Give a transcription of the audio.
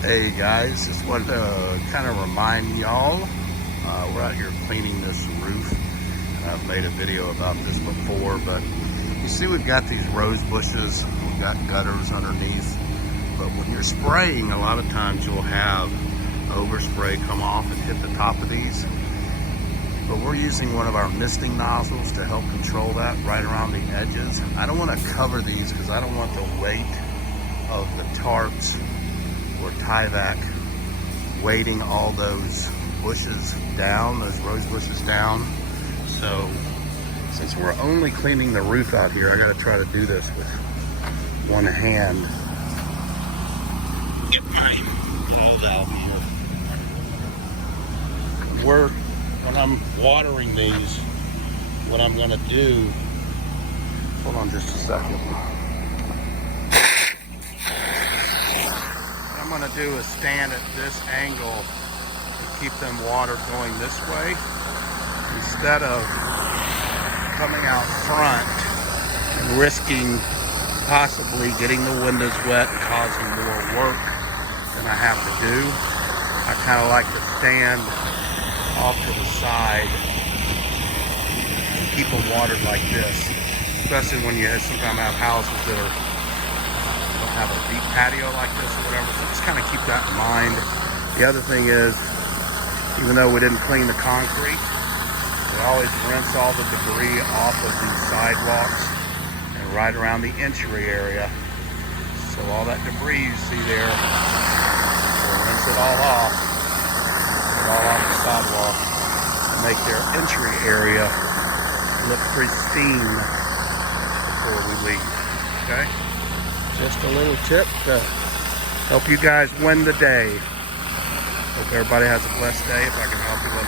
Hey guys, just wanted to kind of remind y'all, we're out here cleaning this roof. I've made a video about this before, but you see we've got these rose bushes, we've got gutters underneath, but when you're spraying, a lot of times you'll have overspray come off and hit the top of these. But we're using one of our misting nozzles to help control that right around the edges. I don't want to cover these because I don't want the weight of the tarps or Tyvek weighting all those bushes down, those rose bushes down. So since we're only cleaning the roof out here, I got to try to do this with one hand. Get my hose out here. When I'm watering these, what I'm going to do, hold on just a second. What I'm going to do is stand at this angle and keep them water going this way instead of coming out front and risking possibly getting the windows wet and causing more work than I have to do. I kind of like to stand off to the side and keep them watered like this, especially when you sometimes have houses that don't have a deep patio like this or whatever. So just kind of keep that in mind. The other thing is, even though we didn't clean the concrete, we always rinse all the debris off of these sidewalks and right around the entry area. So all that debris you see there, we'll rinse it all off. All off the sidewalk and make their entry area look pristine before we leave. Okay? Just a little tip to help you guys win the day. Hope everybody has a blessed day. If I can help you, let me know.